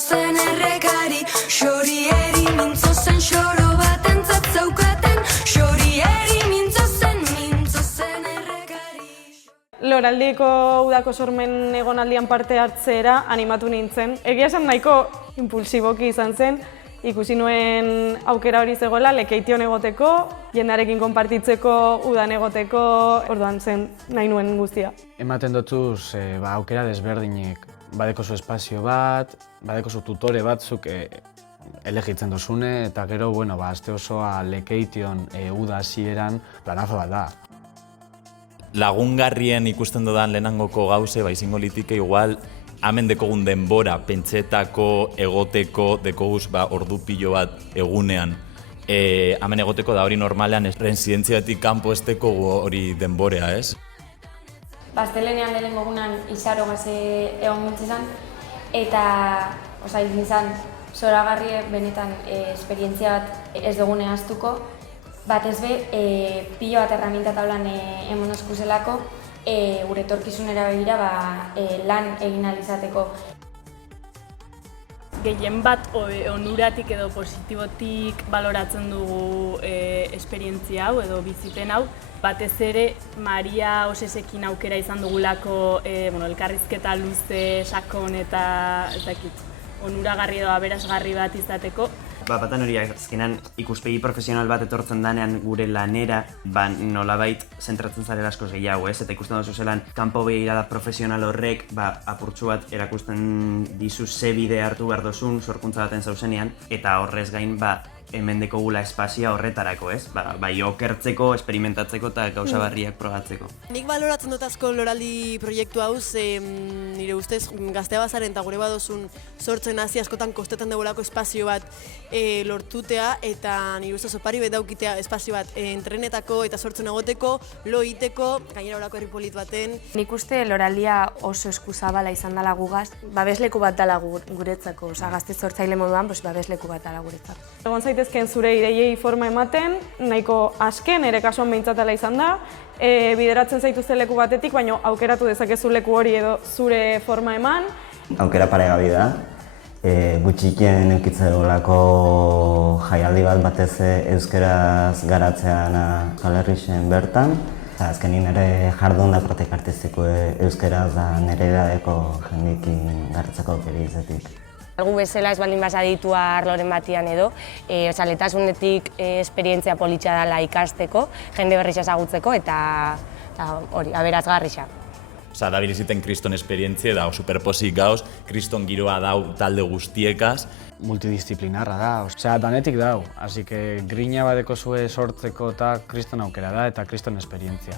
zen errekari, xorieri mintzo zen xoro batentzat zaukaten, xorieri mintzo zen errekari. Loraldiko udako sormen egonaldian parte hartzera animatu nintzen. Egia esan nahiko impulsiboki izan zen, ikusi nuen aukera hori zegoela Lekeition egoteko, jendarekin konpartitzeko, udan egoteko, orduan zen nahi nuen guztia. Ematen dutuz aukera desberdinek, badekozu espazio bat, badekozu tutore batzuk elegitzen duzune, eta gero, aste osoa Lekeition uda hasieran planazo bat da. Lagungarrien ikusten dudan lehenangoko gauze, izango litike igual, hemen dekogun denbora, pentsetako, egoteko, dekoguz ordu pilo bat egunean. Hemen egoteko da hori normalean, residentziatik kanpo esteko hori denborea, ez? Astelenean lehenengo egunan izaro gaze egon gintzen, eta izan zoragarri benetan esperientzia bat ez dugune ahaztuko. Batez be, pilo bat erraminta taulan emon eskuzelako, gure etorkizunera begira lan egin ahal izateko. Gehien bat onuratik edo positibotik baloratzen dugu esperientzia hau edo bizipen hau. Batez ere, Maria Osesekin aukera izan dugulako elkarrizketa luze, sakon eta onuragarri edo aberasgarri bat izateko. Batan hori azkenan ikuspegi profesional bat etortzen danean gure lanera, nolabait zentratzen zarela askoz gehiago, ez? Eta ikusten duzu zelan, kanpo begirada profesional horrek apurtxu bat erakusten dizu ze bide hartu behar dozun sorkuntza baten zauzenean, eta horrez gain hemen dekogula espazia horretarako, ez? Bai okertzeko, experimentatzeko eta gauza barriak probatzeko. Nik baloratzen dut asko Loraldi proiektu hau, nire ustez gaztea bazaren eta gure badozun sortzen hasi askotan kostetan dugulako espazio bat lortutea, eta nire ustez opari bet daukitea espazio bat entrenetako eta sortzen egoteko, lo iteko, gainera horako herri polit baten. Nik uste Loraldia oso eskuzabala izan dela gugaz, babesleku bat dela guretzako, gazte sortzaile moduan, babesleku bat dela guretzako. Egon zaitezken zure ideiei forma ematen, nahiko asken, ere kasuan behintzatela izan da, bideratzen zaituzte leku batetik, baina aukeratu dezakezu leku hori edo zure forma eman. Aukera paregabi da, gutxikien eukitzen dugulako jaialdi bat batez euskaraz garatzean Euskal Herrixen bertan. Azkenin ere jardun da praktika artistiko euskaraz da nire edadeko jendeekin garatzeko aukera izatik. Gu bezala ez baldin bazaditu arloren batian edo, letasunetik esperientzia politxa dela ikasteko, jende berriz ezagutzeko eta hori, aberazgarrixa. Da biliziten kriston esperientzia da, superposik gauz, kriston giroa dau talde guztiekaz. Multidisciplinarra da, danetik dau, así que grina badeko zue sortzeko eta kriston aukera da eta kriston esperientzia.